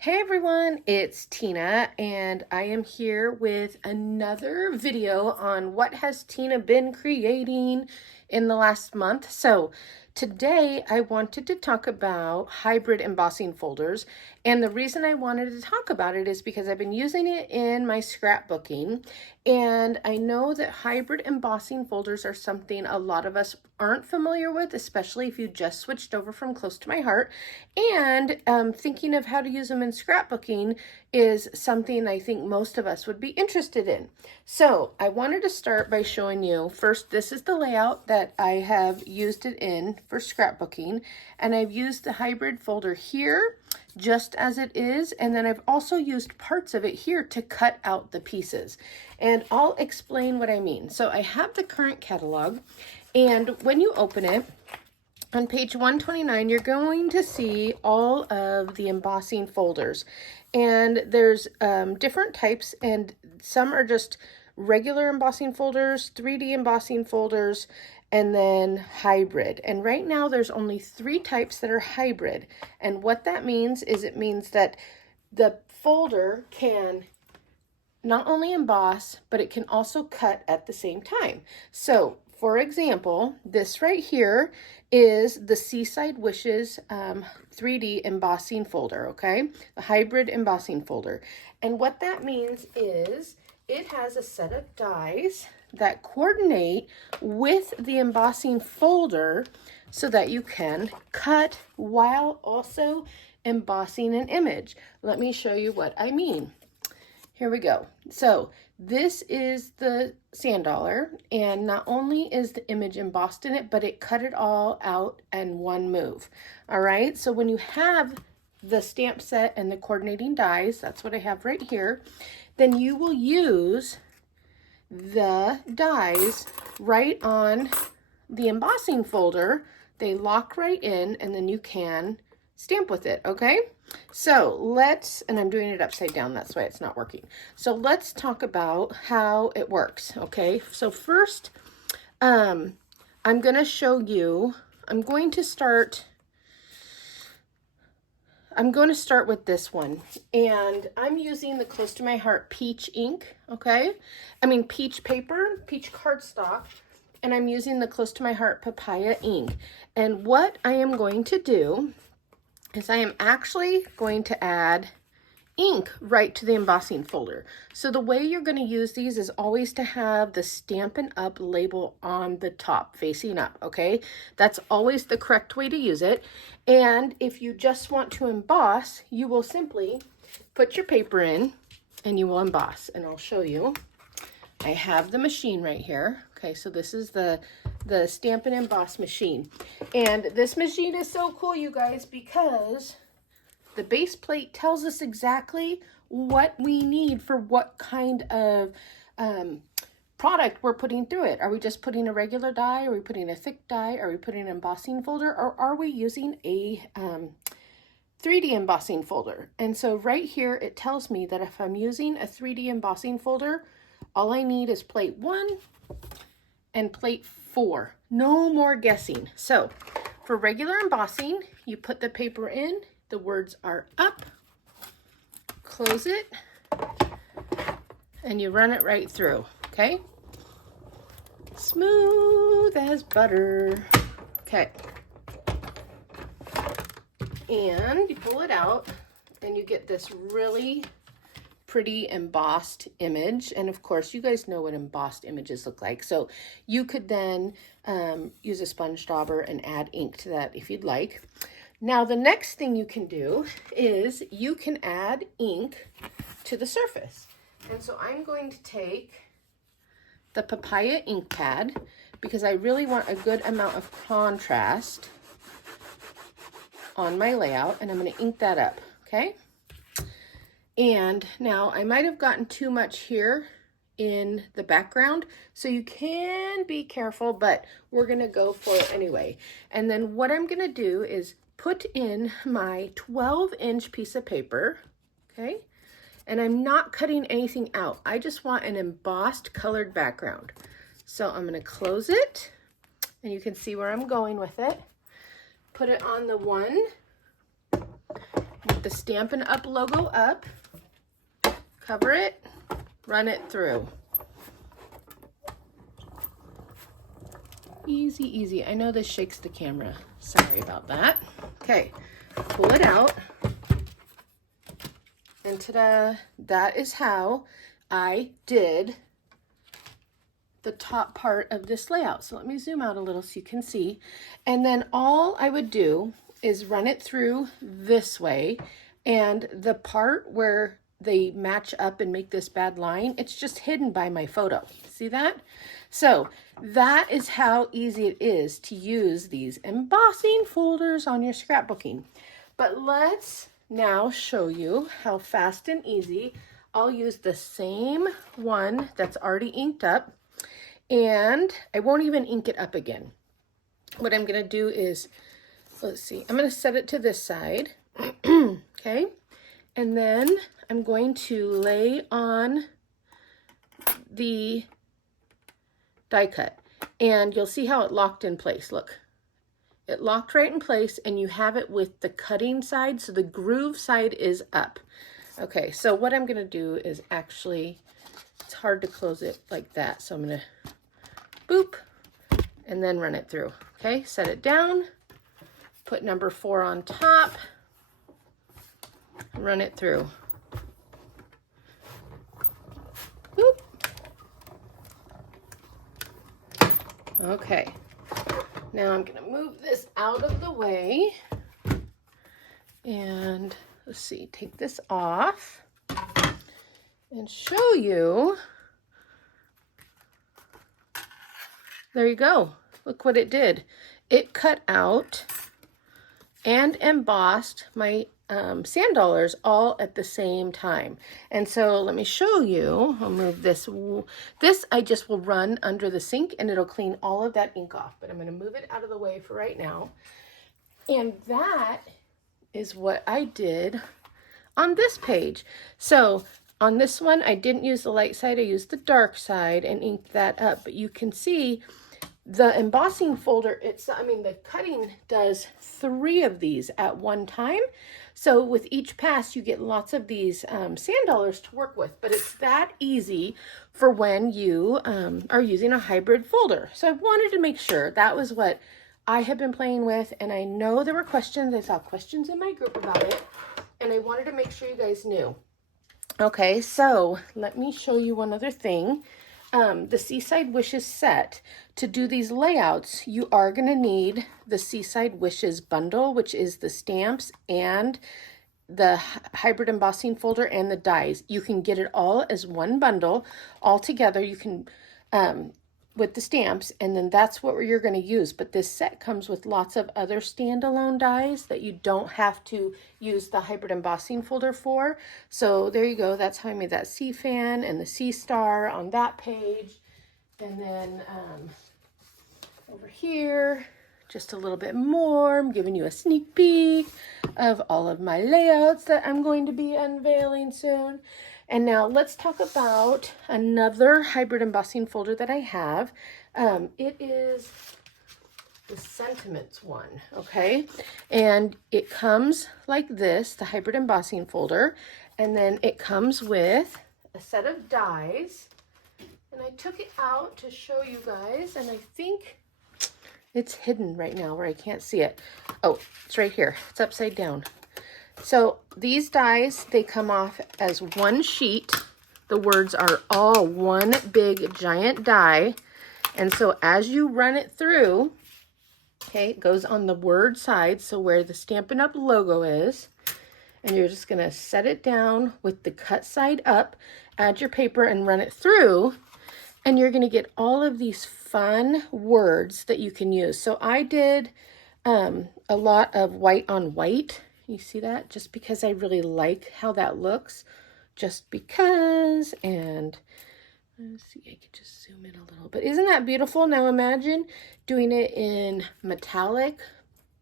Hey everyone, it's Tina and I am here with another video on what has Tina been creating in the last month. So today I wanted to talk about hybrid embossing folders, and the reason I wanted to talk about it is because I've been using it in my scrapbooking, and I know that hybrid embossing folders are something a lot of us aren't familiar with, especially if you just switched over from Close to My Heart. And thinking of how to use them in scrapbooking is something I think most of us would be interested in. So I wanted to start by showing you first, this is the layout that I have used it in for scrapbooking, and I've used the hybrid folder here just as it is, and then I've also used parts of it here to cut out the pieces, and I'll explain what I mean. So I have the current catalog, and when you open it, on page 129, you're going to see all of the embossing folders, and there's different types, and some are just regular embossing folders, 3D embossing folders, and then hybrid. And right now there's only 3 types that are hybrid, and what that means is it means that the folder can not only emboss, but it can also cut at the same time. So for example, this right here is the Seaside Wishes 3D embossing folder, okay? The hybrid embossing folder. And what that means is it has a set of dies that coordinate with the embossing folder so that you can cut while also embossing an image. Let me show you what I mean. Here we go. So this is the sand dollar, and not only is the image embossed in it, but it cut it all out in one move. All right, so when you have the stamp set and the coordinating dies, that's what I have right here, then you will use the dies right on the embossing folder. They lock right in, and then you can stamp with it, okay? So let's, and I'm doing it upside down, that's why it's not working. So let's talk about how it works, okay? So first, I'm gonna show you, I'm going to start with this one, and I'm using the Close to My Heart peach ink, okay? I mean peach paper, peach cardstock, and I'm using the Close to My Heart papaya ink. And what I am going to do is I am actually going to add ink right to the embossing folder. So the way you're going to use these is always to have the Stampin Up label on the top, facing up, okay? That's always the correct way to use it. And if you just want to emboss, you will simply put your paper in and you will emboss. And I'll show you. I have the machine right here. Okay, so this is the Stampin' Emboss machine. And this machine is so cool, you guys, because the base plate tells us exactly what we need for what kind of product we're putting through it. Are we just putting a regular die? Are we putting a thick die? Are we putting an embossing folder? Or are we using a 3D embossing folder? And so right here, it tells me that if I'm using a 3D embossing folder, all I need is plate 1 and plate 4. No more guessing. So for regular embossing, you put the paper in, the words are up, close it, and you run it right through, okay? Smooth as butter. Okay. And you pull it out and you get this really pretty embossed image. And of course, you guys know what embossed images look like. So you could then use a sponge dauber and add ink to that if you'd like. Now, the next thing you can do is you can add ink to the surface. And so I'm going to take the papaya ink pad because I really want a good amount of contrast on my layout, and I'm going to ink that up, okay? And now I might have gotten too much here in the background, so you can be careful, but we're going to go for it anyway. And then what I'm going to do is put in my 12-inch piece of paper, okay? And I'm not cutting anything out. I just want an embossed colored background. So I'm going to close it, and you can see where I'm going with it. Put it on the one, put the Stampin' Up logo up, cover it, run it through. Easy, easy. I know this shakes the camera. Sorry about that. Okay, pull it out. And ta-da, that is how I did the top part of this layout. So let me zoom out a little so you can see. And then all I would do is run it through this way, and the part where they match up and make this bad line, it's just hidden by my photo. See that? So that is how easy it is to use these embossing folders on your scrapbooking. But let's now show you how fast and easy. I'll use the same one that's already inked up, and I won't even ink it up again. What I'm going to do is, let's see, I'm going to set it to this side. Okay, and then I'm going to lay on the die cut, and you'll see how it locked in place. Look, it locked right in place, and you have it with the cutting side, so the groove side is up. Okay, so what I'm going to do is actually, it's hard to close it like that, so I'm going to boop and then run it through. Okay, set it down, put number 4 on top, run it through. Boop. Okay, now I'm going to move this out of the way, and let's see, take this off and show you. There you go. Look what it did. It cut out and embossed my sand dollars all at the same time. And so let me show you. I'll move this. This I just will run under the sink, and it'll clean all of that ink off. But I'm going to move it out of the way for right now. And that is what I did on this page. So on this one, I didn't use the light side. I used the dark side and inked that up. But you can see the embossing folder, the cutting does 3 of these at one time. So with each pass, you get lots of these sand dollars to work with, but it's that easy for when you are using a hybrid folder. So I wanted to make sure that was what I have been playing with, and I know there were questions. I saw questions in my group about it, and I wanted to make sure you guys knew. Okay, so let me show you one other thing. The Seaside Wishes set. To do these layouts, you are going to need the Seaside Wishes bundle, which is the stamps and the hybrid embossing folder and the dies. You can get it all as one bundle all together. You can with the stamps, and then that's what you're going to use. But this set comes with lots of other standalone dies that you don't have to use the hybrid embossing folder for. So there you go. That's how I made that sea fan and the sea star on that page. And then over here, just a little bit more. I'm giving you a sneak peek of all of my layouts that I'm going to be unveiling soon. And now let's talk about another hybrid embossing folder that I have. It is the Sentiments one, okay? And it comes like this, the hybrid embossing folder, and then it comes with a set of dies. And I took it out to show you guys, and I think it's hidden right now where I can't see it. Oh, it's right here. It's upside down. So these dies, they come off as one sheet. The words are all one big giant die. And so as you run it through, okay, it goes on the word side, so where the Stampin' Up logo is. And you're just going to set it down with the cut side up, add your paper, and run it through. And you're going to get all of these fun words that you can use. So I did a lot of white on white. You see that? Just because I really like how that looks. Just because. And let's see, I could just zoom in a little bit. Isn't that beautiful? Now imagine doing it in metallic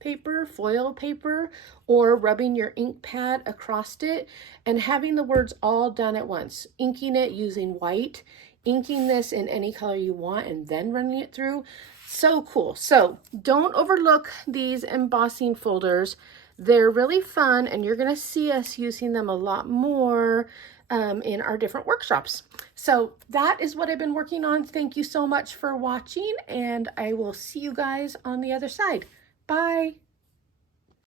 paper, foil paper, or rubbing your ink pad across it and having the words all done at once. Inking it using white, inking this in any color you want, and then running it through. So cool. So don't overlook these embossing folders. They're really fun, and you're going to see us using them a lot more in our different workshops. So that is what I've been working on. Thank you so much for watching, and I will see you guys on the other side. Bye.